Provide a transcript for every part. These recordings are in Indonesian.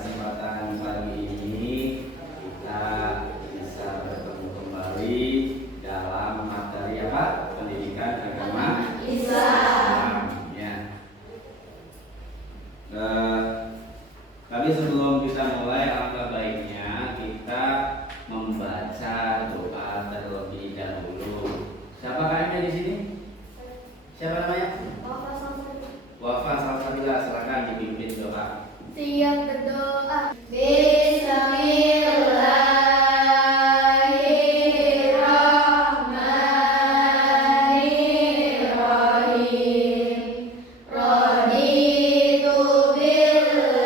kesempatan pagi ini kita bisa bertemu kembali dalam materi apa? Pendidikan agama Islam. Ya. Tapi sebelum kita mulai, alangkah baiknya kita membaca doa terlebih dahulu. Siapa kayaknya di sini? Siapa namanya? Wafa Salsabila, silakan dipimpin doa. Siap berdoa. Bismillahirrahmanirrahim. Raditu billahi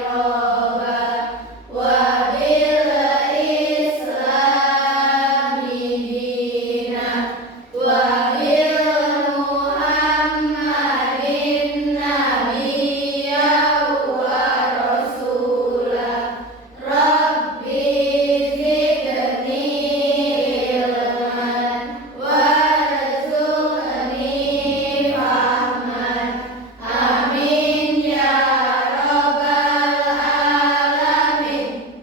robba wa bil islami dina wa bil Muhammadin nabiyya wa rasula. Rabbi zidni ilman warzuqni fahman. Amin ya rabbal alamin.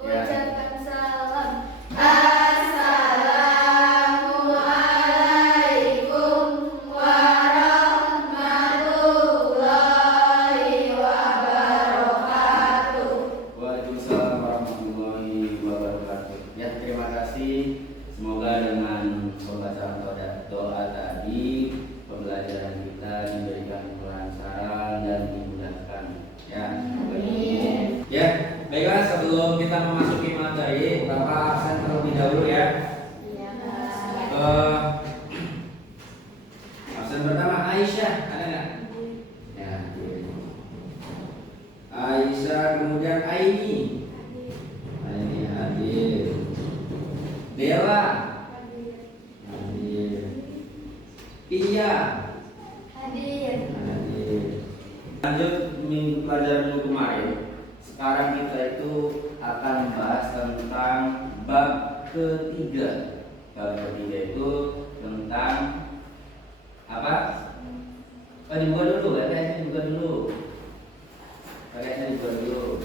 Ucapkan salam. Assalamualaikum warahmatullahi wabarakatuh. Waalaikumsalam warahmatullahi wabarakatuh. Ya, terima kasih. Semoga dengan pembacaan doa tadi pembelajaran kita diberikan kelancaran dan dimudahkan. Ya. Amin. Ya, baiklah, sebelum kita memasuki materi, Bapak absen terlebih dahulu ya. Iya, Absen pertama Aisyah, ada nggak? Ya, Aisyah, kemudian Aini hadir. Dela hadir. Iya hadir. hadir. Lanjut minggu pelajaran minggu kemarin. Sekarang kita itu akan membahas tentang bab ketiga. Bab ketiga itu tentang apa? Dibuka dulu, kayaknya dibuka dulu. Kayaknya dibuka dulu.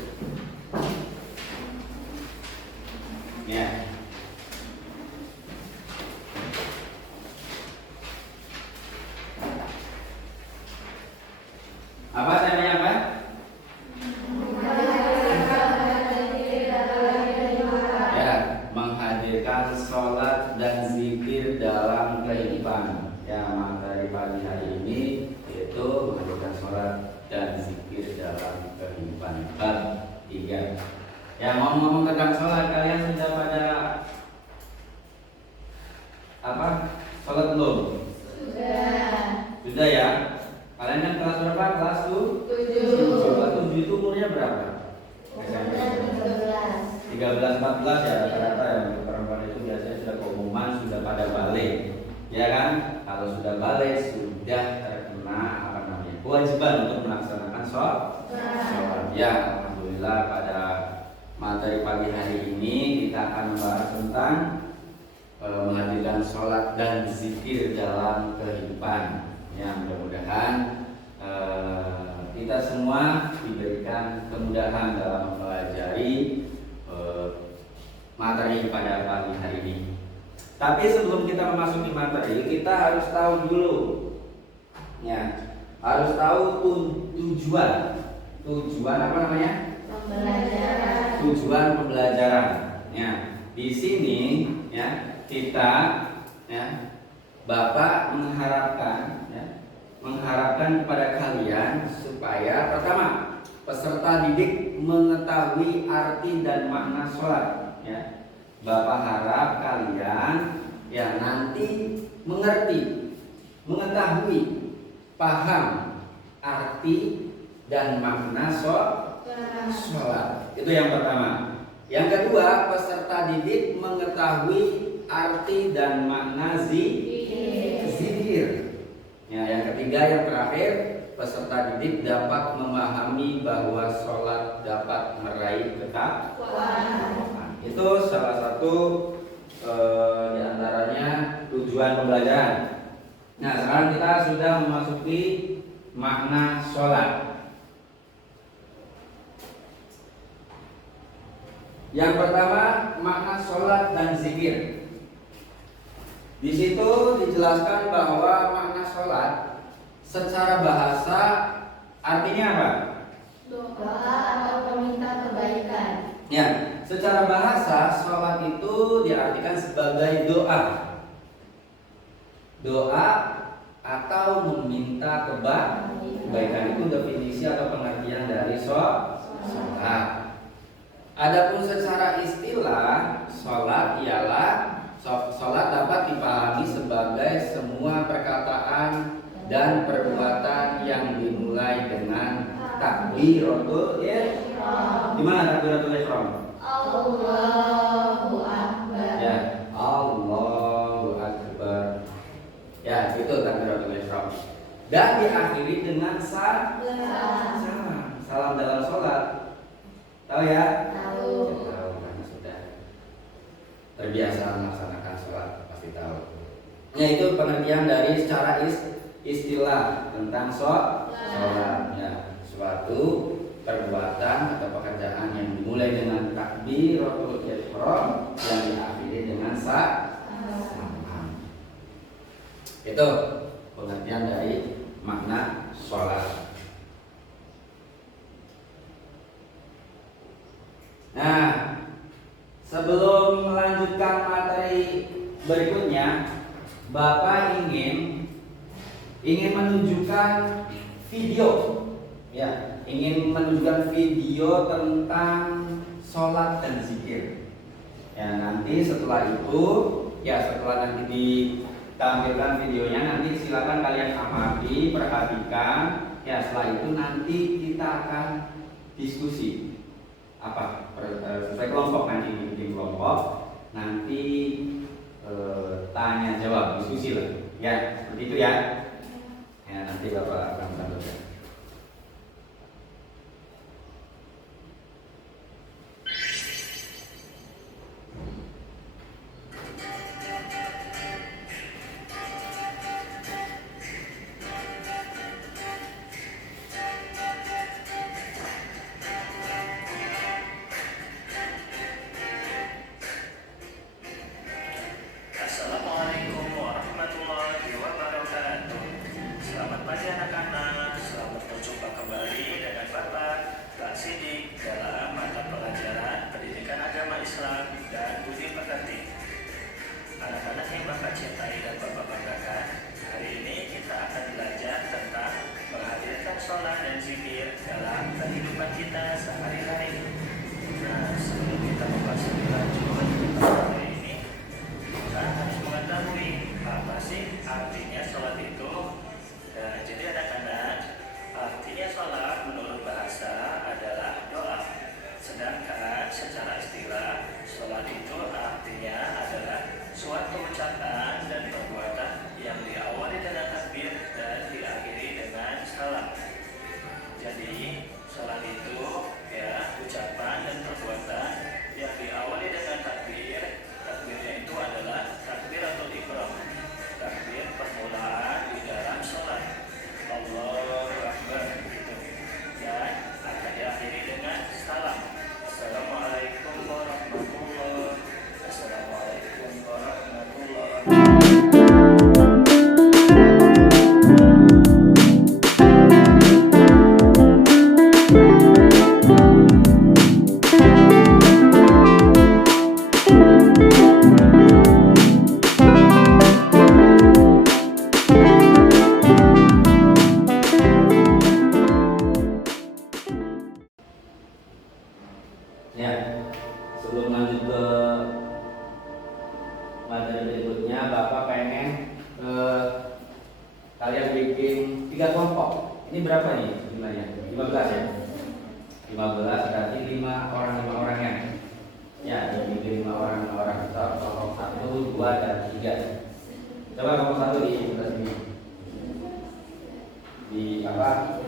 Ya. Apa temanya apa? Ya, menghadirkan sholat dan zikir dalam kehidupan. Ya, materi pagi hari ini yaitu menghadirkan sholat dan zikir dalam kehidupan. Bab 3. Ya, ngomong-ngomong tentang sholat, kalian sudah pada apa? Sholat belum? Sudah ya. Kalian yang kelas berapa? Kelas 7. Kelas 7 itu umurnya berapa? 13, 14 ya rata-rata ya. Untuk perempuan itu biasanya sudah keumuman, sudah pada balik. Ya kan? Kalau sudah balik sudah terkena apa namanya? Kewajiban untuk melaksanakan sholat. Ya, alhamdulillah pada materi pagi hari ini kita akan membahas tentang menghadirkan sholat dan zikir dalam kehidupan. Ya, mudah-mudahan kita semua diberikan kemudahan dalam mempelajari materi pada pagi hari ini. Tapi sebelum kita memasuki materi, kita harus tahu dulu, ya, harus tahu tujuan apa namanya? Pembelajaran. Tujuan pembelajaran. Ya, di sini ya kita ya Bapak mengharapkan kepada kalian supaya pertama peserta didik mengetahui arti dan makna sholat. Ya, Bapak harap kalian ya nanti mengerti, mengetahui, paham arti dan makna sholat. Itu yang pertama. Yang kedua, peserta didik mengetahui arti dan makna zikir. Ya, yang ketiga, yang terakhir, peserta didik dapat memahami bahwa sholat dapat meraih ketakwaan. Itu salah satu diantaranya tujuan pembelajaran. Nah, sekarang kita sudah memasuki makna sholat. Yang pertama, makna sholat dan zikir. Di situ dijelaskan bahwa makna sholat secara bahasa artinya apa? Doa atau meminta kebaikan. Ya, secara bahasa sholat itu diartikan sebagai doa. Doa atau meminta kebaikan itu definisi atau pengertian dari sholat. Adapun secara istilah, sholat ialah sholat dapat dipahami sebagai semua perkataan dan perbuatan yang dimulai dengan takbiratul ihram. Di mana takbiratul ihram? Allahu Akbar. Ya, Allahu Akbar. Ya, itu takbiratul ihram. Dan diakhiri dengan salam dalam sholat. Tahu ya? Tahu. Tahu karena sudah terbiasa melaksanakan sholat, pasti tahu. Ya, itu pengertian dari secara istilah tentang sholat. Ya, suatu perbuatan atau pekerjaan yang dimulai dengan takbiratul ihram yang diakhiri dengan salam. Itu pengertian dari makna sholat. Nah, sebelum melanjutkan materi berikutnya, Bapak ingin menunjukkan video, ya, ingin menunjukkan video tentang sholat dan zikir. Ya, nanti setelah itu, ya setelah nanti ditampilkan videonya, nanti silakan kalian amati, perhatikan. Ya, setelah itu nanti kita akan diskusi. Apa sesuai kelompok, nanti bikin kelompok, nanti tanya jawab, diskusi lah, ya seperti itu ya. Ya, nanti Bapak akan tampilkan. Assalamualaikum warahmatullahi wabarakatuh. Selamat pagi anak-anak. Selamat berjumpa kembali dengan Bapak Kak Sidik dalam mata pelajaran Pendidikan Agama Islam dan Budi Pekerti. Anak-anak yang Bapak cintai dan Bapak banggakan, hari ini kita akan belajar tentang menghadirkan sholat dan zikir dalam kehidupan kita sehari-hari. Nah, sebelum kita membahas lebih lanjut tentang hari ini, kita harus mengetahui apa sih artinya sholat itu. Nah, jadi anak-anak, artinya sholat menurut bahasa adalah doa. Sedangkan secara istilah, sholat itu artinya adalah suatu ucapan dan perbuatan yang diawali dengan takbir dan diakhiri dengan salam. Jadi sholat itu ya ucapan dan perbuatan yang diawali dengan takbir. Takbirnya itu adalah takbiratul ihram, takbir permulaan di dalam sholat, Allahu Akbar gitu. Dan akan diakhiri dengan salam, Assalamualaikum warahmatullahi wabarakatuh. Assalamualaikum warahmatullahi wabarakatuh. Ya, sebelum lanjut ke materi berikutnya, Bapak pengen kalian bikin 3 kelompok. Ini berapa nih jumlahnya? 15 ya? 15 berarti 5 orang ya? Ya, dibikin 5 orang. Kita kelompok 1, 2, dan 3. Coba kelompok 1 di sebelah sini. Di apa?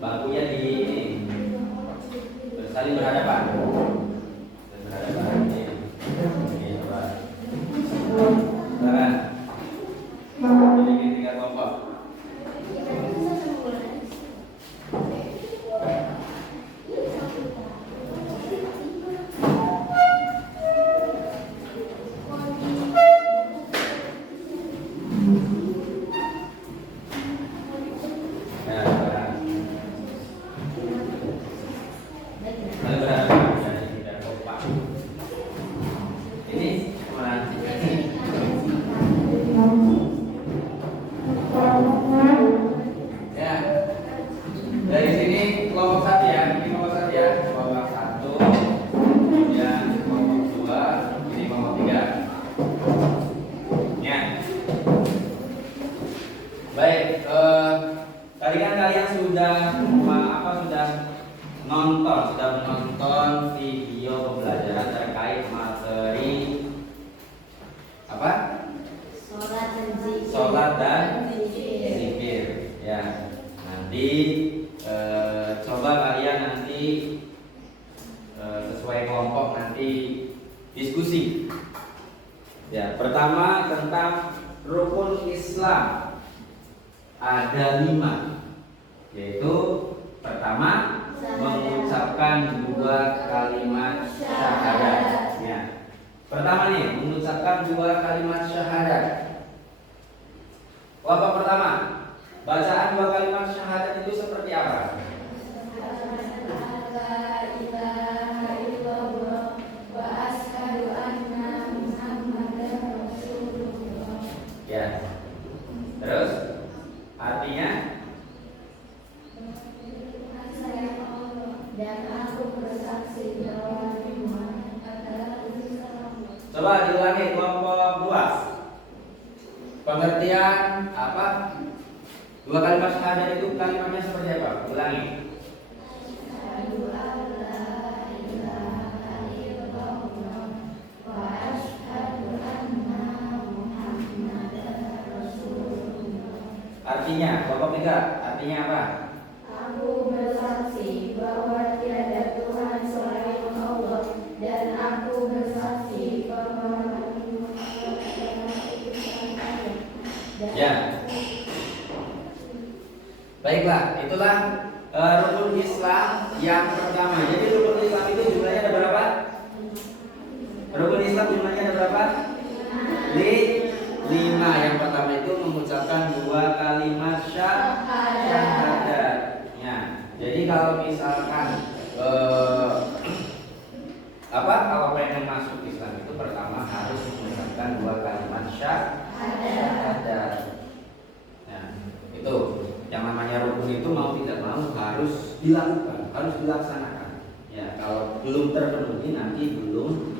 Bangkunya di ini. Saling berhadapan. Ini. Oke, coba. Silakan. Bikin 3 kelompok. kelompok satu ya, ini kelompok satu ya, kelompok satu, kemudian kelompok dua, ini kelompok tiga. Ya. Baik, tadi kan kalian sudah menonton video pembelajaran terkait materi apa? Sholat dan zikir. Ya. Nanti coba kalian nanti sesuai kelompok nanti diskusi. Ya, pertama tentang rukun Islam ada 5, yaitu pertama mengucapkan 2 kalimat syahadat. Ya. Pertama nih mengucapkan 2 kalimat syahadat. Kelompok pertama, bacaan 2 kalimat syahadat itu seperti apa? Ya. Terus artinya dan aku bersaksi bahwa Muhammad adalah utusan Allah. coba diulangi kelompok 2. Pengertian apa? 2 kalimat syahadat itu kalimatnya seperti apa? Ulangi. Asyhadu an la ilaha illallah wa asyhadu anna Muhammadar Rasulullah. Artinya kelompok 3, artinya apa? Aku bersaksi bahwa tiada Tuhan selain Allah dan aku bersaksi bahwa Nabi Muhammad adalah utusan Allah. Ya. Baiklah, itulah rukun Islam yang pertama. Jadi rukun Islam itu jumlahnya ada berapa? Rukun Islam jumlahnya ada berapa? 5. Yang pertama itu mengucapkan 2 kalimat syahadat. Ya. Jadi kalau misalkan kalau pengen masuk Islam itu pertama harus mengucapkan 2 kalimat syahadat. Nah, itu yang namanya rukun itu mau tidak mau harus dilakukan, harus dilaksanakan. Ya, kalau belum terpenuhi nanti belum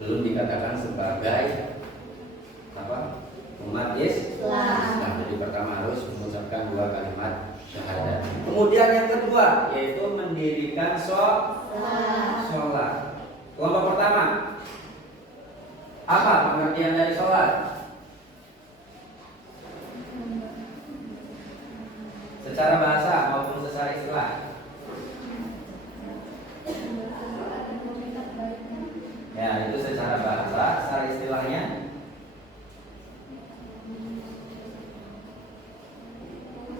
dikatakan sebagai umat Islam. Jadi pertama harus mengucapkan 2 kalimat syahadat. Kemudian yang kedua yaitu mendirikan sholat. Kelompok pertama, apa pengertian dari sholat? Secara bahasa maupun secara istilah. Ya, itu secara bahasa, secara istilahnya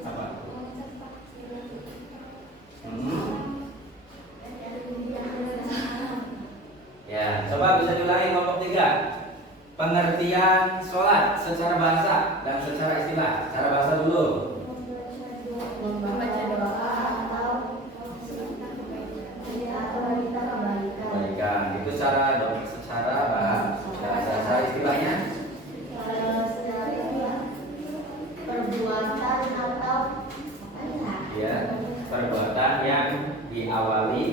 apa? Ya, coba bisa diulangi kelompok 3. Pengertian sholat secara bahasa dan secara istilah. Secara bahasa dulu. Membaca doa atau wanita kebaikan. Itu secara bahasa. Secara istilahnya perbuatan atau ya, perbuatan yang diawali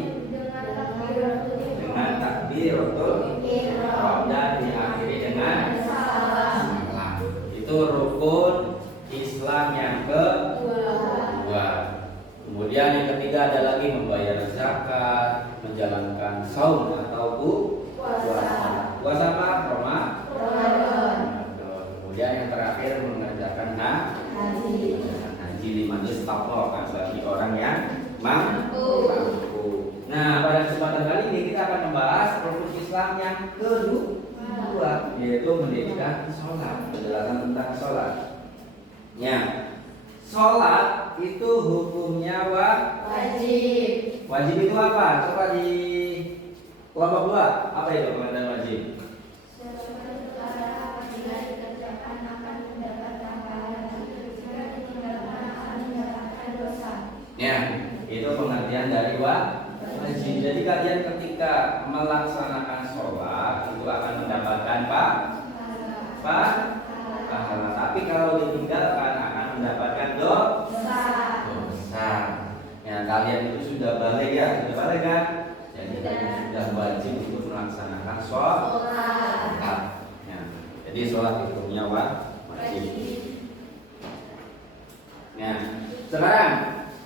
dengan takbiratul ihram dan diakhiri dengan salam. Itu rukun Islam yang kedua. Kemudian yang ketiga ada lagi membayar zakat, menjalankan saum atau puasa. Puasa apa? Ramadan. Kemudian yang terakhir mengerjakan haji 5 juz taqwa kan bagi orang yang mampu. Nah, pada kesempatan kali ini kita akan membahas rukun Islam yang kedua, yaitu mendirikan sholat. Penjelasan tentang sholat. Ya, sholat itu hukumnya wajib. Wajib itu apa? Coba di kelompok 2, apa itu pengertian wajib? Ya, itu pengertian dari wajib. Jadi kalian ketika melaksanakan sholat itu akan mendapatkan pahala. Tapi kalau ditinggalkan akan mendapatkan dosa. kalian itu sudah balik ya, sudah balik kan? Jadi kalian sudah wajib untuk melaksanakan sholat. Ya. Jadi sholat hukumnya wajib. Ya. Sekarang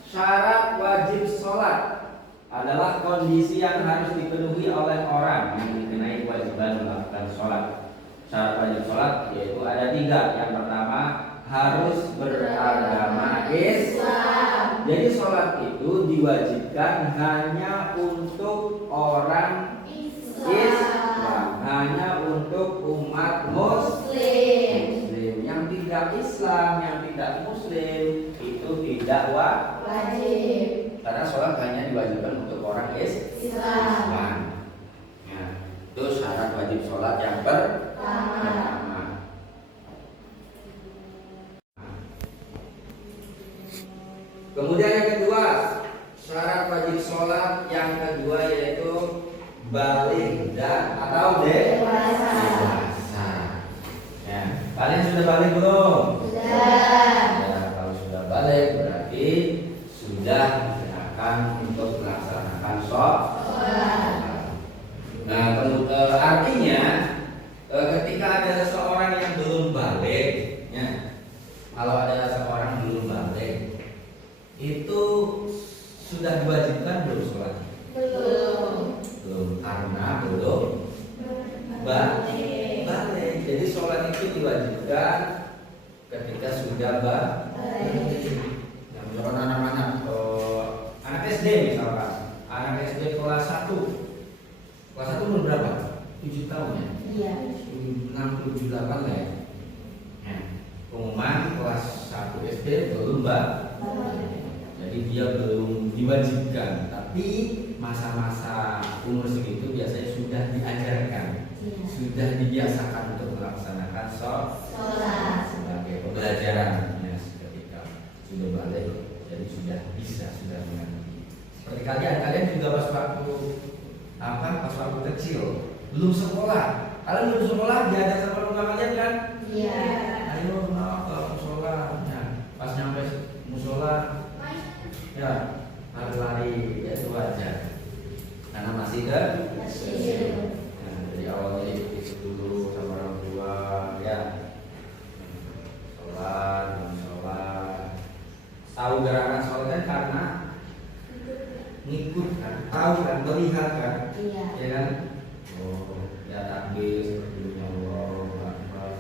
syarat wajib sholat adalah kondisi yang harus dipenuhi oleh orang yang dikenai kewajiban melakukan sholat. Syarat wajib sholat yaitu ada 3. Yang pertama harus beragama Islam. Jadi sholat itu diwajibkan hanya untuk orang Islam, hanya untuk umat Muslim. Yang tidak Islam, yang tidak Muslim itu tidak wajib. Karena sholat hanya diwajibkan untuk orang Islam. Ya, itu syarat wajib sholat yang pertama. Kemudian yang kedua, syarat wajib sholat yang kedua yaitu balik dan atau dewasa. Ya, kalian sudah balik belum? Sudah. Ya, kalau sudah balik berarti sudah akan untuk melaksanakan sholat. Nah, artinya ketika ada seseorang yang belum balik, ya, kalau ada seseorang belum balik, itu sudah diwajibkan belum sholat? Belum, karena belum balik. Jadi sholat itu diwajibkan ketika sudah balik. Yang misalkan anak-anak SD misalkan, anak SD kelas 1 umur berapa? 7 tahun ya? Iya. 6, 7, 8 lah ya. Pengumuman kelas 1 SD belum jadi dia belum diwajibkan, tapi masa-masa umur segitu biasanya sudah diajarkan, sudah dibiasakan untuk melaksanakan sholat sebagai pembelajaran. Ya, ketika sudah balik, jadi sudah bisa, sudah mengerti. Seperti kalian juga pas waktu kecil belum sekolah, kalian belum sekolah diajar sama orang kalian kan? Iya. Ayo ke musola. Nah, pas nyampe musola ya lari-lari, ya itu wajar karena masih kecil. Nah, dari awalnya ikut dulu sama orang tua ya, sholat, tahu gerakan sholat kan karena ngikut kan, tahu kan, melihat kan, ya kan? Oh, ya takbir seperti Allah Akbar.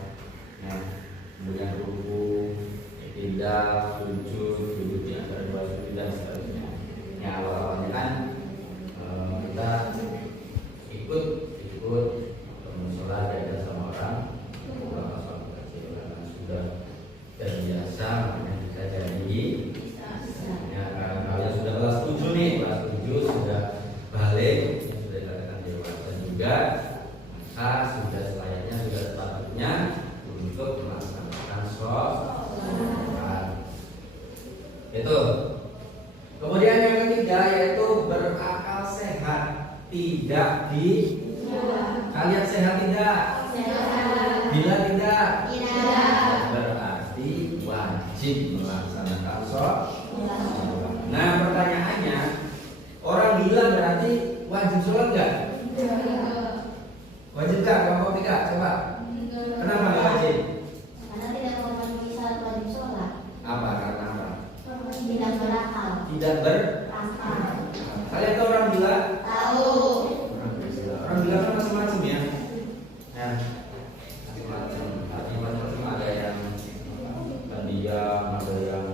Nah, kemudian ruku, iktidal, sujud, duduk di antara dua sujud dan seterusnya. Ya, awal-awalnya kan kita ikut sholat ya sama orang sholat kecil karena sudah terbiasa, makanya bisa jadi. Ya, karena kalian sudah kelas 7 nih, kelas 7 sudah balik, sudah dikatakan dewasa juga, maka sudah selayaknya, sudah sepatutnya untuk melaksanakan sholat. Itu. Kemudian yang ketiga yaitu berakal sehat, tidak di. Kalian sehat tidak? Bila tidak, berarti wajib melaksanakan sholat. Nah, pertanyaannya, orang gila berarti wajib sholat nggak? Wajib nggak? Kamu tidak? Coba. Kenapa nggak wajib? Karena tidak memenuhi syarat wajib sholat. Apa? Karena apa? Tidak berakal. Tidak berakal. Kalian tahu orang gila? Tahu. Orang gila kan macam-macam ya. Ya, macam-macam. Ada yang pendiam, ada yang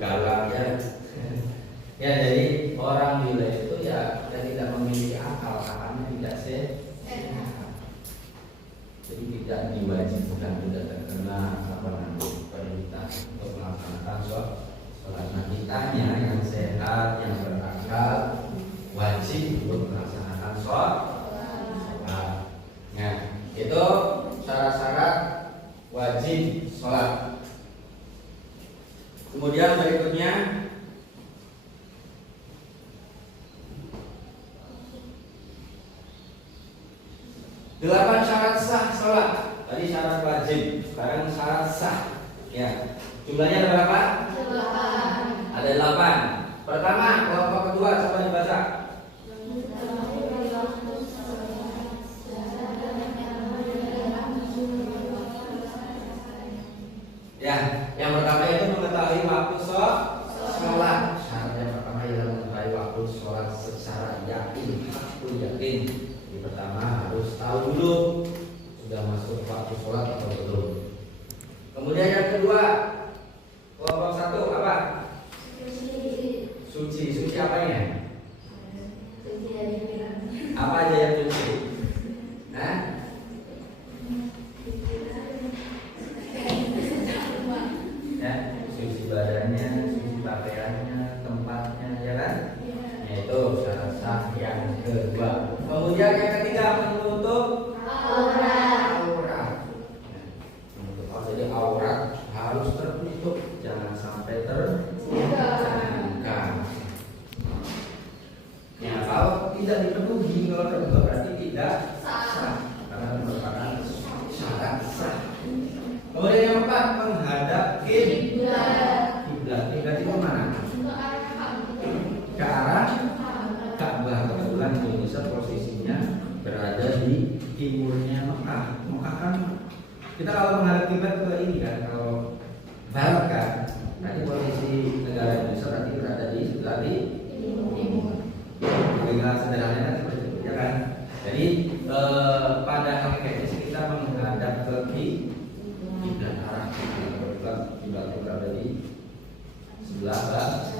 galak ya. Ya, jadi orang gila itu ya tidak memiliki akal, akalnya tidak sehat. Jadi tidak diwajibkan, tidak terkena perintah untuk melaksanakan sholat. Nah, kitanya yang sehat, yang berakal, wajib untuk melaksanakan sholat. Nah, itu syarat-syarat wajib sholat. Kemudian berikutnya delapan syarat sah sholat. Tadi syarat wajib, sekarang syarat sah. Ya, jumlahnya ada berapa? 8. Ada 8. Pertama, itu yakin. Yang pertama harus tahu dulu sudah masuk waktu sholat atau belum. Kemudian yang kedua, kelompok satu apa? Suci. Suci apanya? Apa aja yang suci? Nah, ya, suci badannya, suci pakaiannya, tempatnya, ya kan? Yaitu syarat sah yang kedua. Kemudian yang ketiga menutup aurat. Menutup aurat. Jadi aurat harus tertutup, jangan sampai terbuka. Ya, kalau tidak dipenuhi, kalau terbuka berarti tidak sah, karena merupakan syarat sah. Kemudian yang keempat menghadap kiblat. Kiblat itu mana? Ke arah Ka'bah. Kebetulan Indonesia posisinya berada di timurnya Mekah. Mekah kan kita kalau menghadap kiblat ke ini kan, kalau barat kan. Tadi posisi negara Indonesia berarti berada di sebelah di timur. Dengan sederhananya kan seperti itu, ya kan? Jadi pada hakikatnya kita menghadap ke kiblat arah kiblat itu berada di sebelah barat.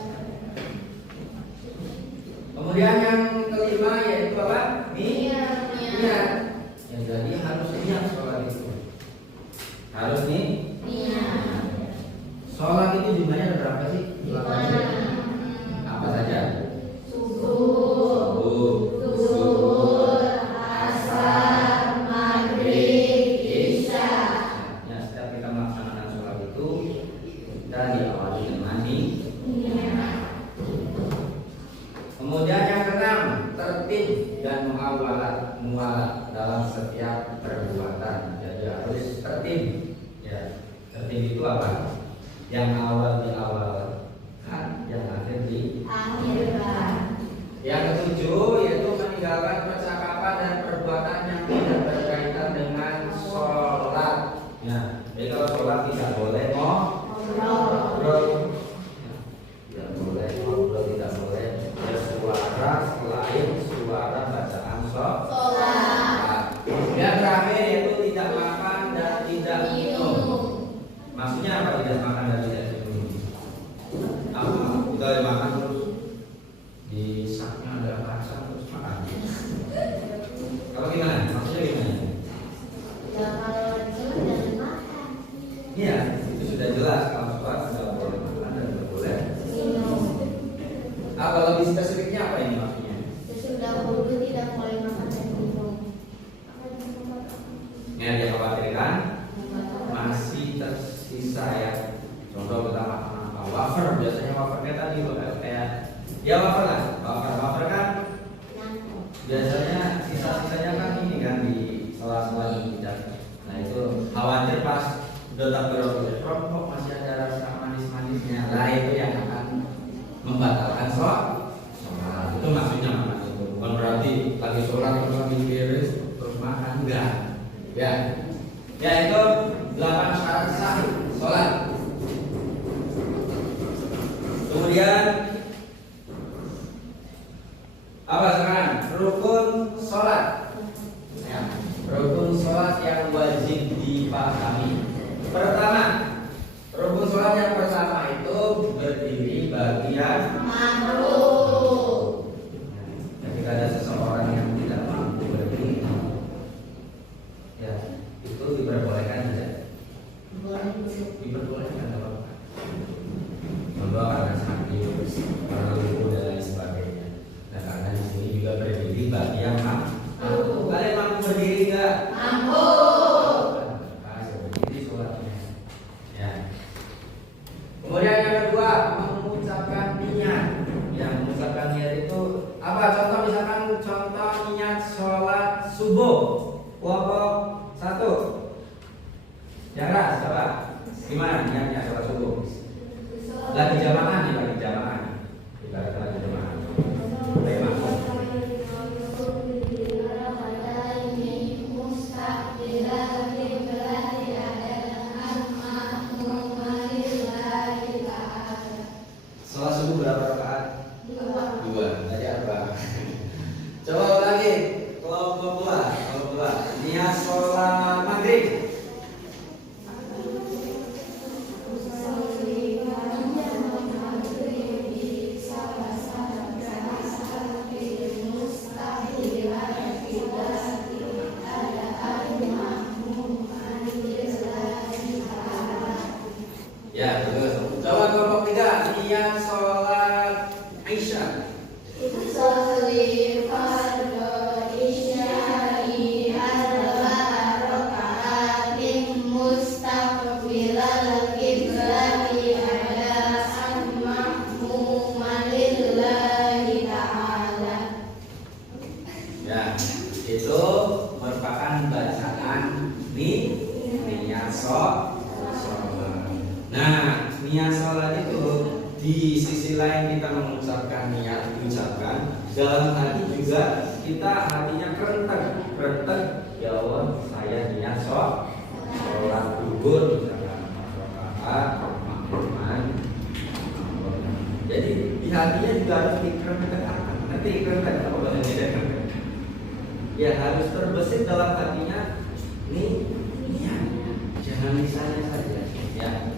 Kemudian yang kelima yaitu apa? Niat. Ya, jadi harus niat sholat itu. Harus niat. Sholat itu jumlahnya ada berapa sih? 8. Apa saja? Subuh, asar, maghrib, isya. Ya, setiap kita melaksanakan sholat itu kita diawali dengan niat. Kemudian yang keenam, tertib dan muamalah dalam setiap perbuatan. Jadi harus tertib. Ya, tertib itu apa? Yang awal diawalkan, yang akhir diakhirkan. Yang ketujuh yaitu meninggalkan percakapan dan perbuatan yang tidak berkaitan dengan sholat. Ya, jadi kalau sholat tidak boleh ngobrol. Tidak boleh ngobrol, tidak boleh bersuara selain suara bacaan sholat. Yang terakhir yaitu tidak makan dan tidak minum. Maksudnya apa tidak makan dan tidak minum? Apa? Kita makan terus di saknya ada kaca terus makan. Kalau gimana? Maksudnya gimana? Ya kalau jangan makan. Iya, itu sudah jelas kalau sholat tidak boleh makan dan tidak boleh Minum. Kalau lebih spesifiknya apa ini maksudnya? Sesudah wudhu tidak boleh makan dan minum. Yang dikhawatirkan masih tersisa ya. Contoh kita makan apa? Wafer, biasanya wafer kayak tadi kayak ya wafer lah. Wafer kan biasanya sisa-sisanya kan ini kan di sela-sela hidang. Nah itu khawatir pas udah tak kok masih ada rasa manis-manisnya. Nah itu yang akan membatalkan sholat. Itu maksudnya makan itu. Bukan berarti lagi sholat terus lagi beres terus makan, enggak. Ya itu 8 syarat sah sholat. Kemudian apa sekarang? Rukun sholat. Ya, rukun sholat yang wajib dipahami. Pertama, rukun sholat yang pertama itu berdiri bagian makruh. Ketika ada seseorang yang tidak mampu berdiri, ya itu diperbolehkan tidak? Diperbolehkan apa? Contoh karena sakit, karena lumpuh dan lain sebagainya. Nah karena di sini juga berdiri bagian makruh. Kalian mampu berdiri nggak? Mampu. Berdiri sholatnya. Ya. Kemudian yang kedua mengucapkan niat. Sholli fardhu isya'i arba'a raka'atin mustaqbilal qiblati ala al-ma'muman lillahi ta'ala. Ya, itu merupakan bacaan niyat sholat. Nah, niat sholat itu di sisi lain kita mengucapkan niat, diucapkan dalam hati juga kita hatinya kerentek, ya Allah saya niat sholat duhur misalkan rakaat makmuman. Jadi di hatinya juga harus dikerentekkan. Nanti kerentek apa bahasanya? Ya harus terbesit dalam hatinya niat, jangan misalnya saja ya.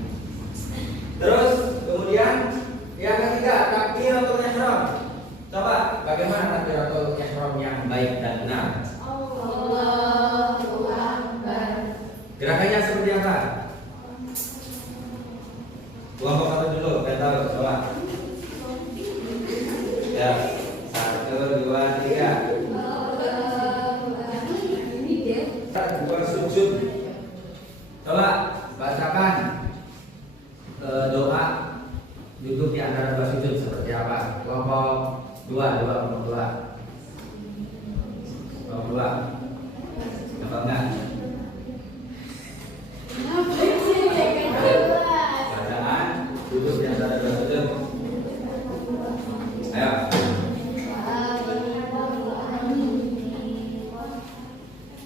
Terus kemudian yang ketiga, takbiratul ihram. Coba bagaimana takbiratul ihram yang baik dan benar? Allahu Akbar. Gerakannya seperti apa? Kelompok satu dulu, kita tahu, coba. Ya, 1, 2, 3. Dua sujud. Coba bacakan doa duduk di antara dua sujud seperti apa? Kelompok dua. Apa enggak? Bacaan duduk di antara dua sujud. Ayo.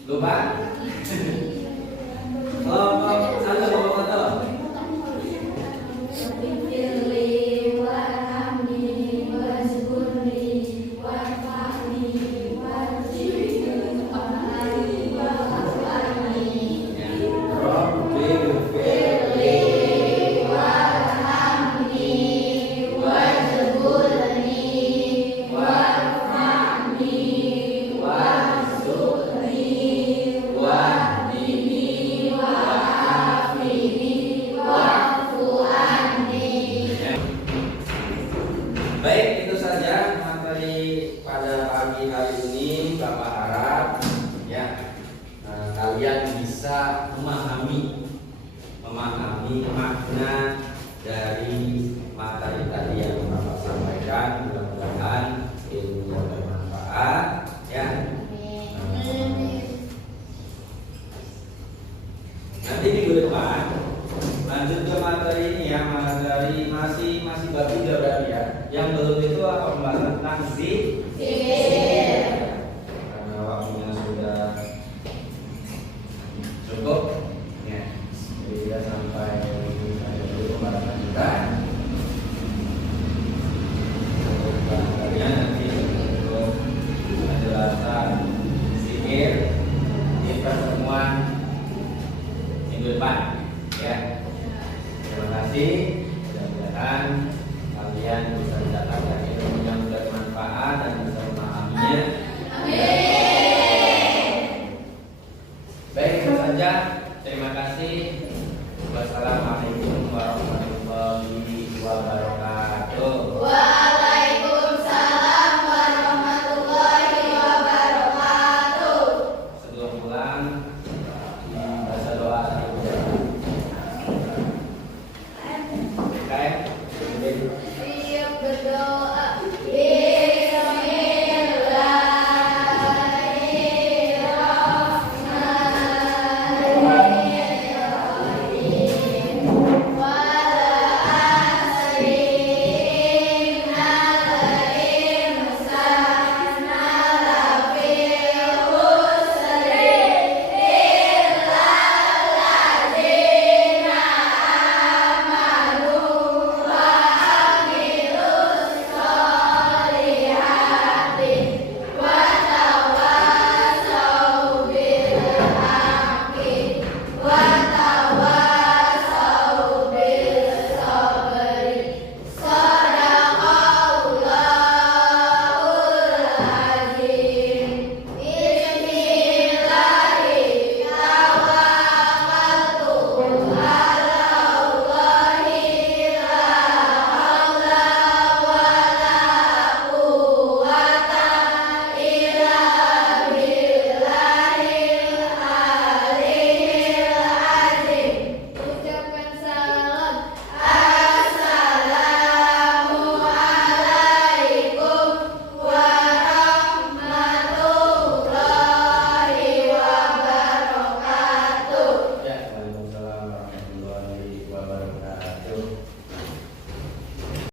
Lupa? Kelompok satu. Baik, itu saja materi pada pagi hari ini. Bapak harap ya kalian bisa memahami makna dari materi tadi yang Bapak sampaikan. Mudah-mudahan ilmunya bermanfaat ya. Nanti minggu depan lanjut ke materi ini ya, materi masih bab 3 berarti ya. Yang belum itu apa pembahasan tentang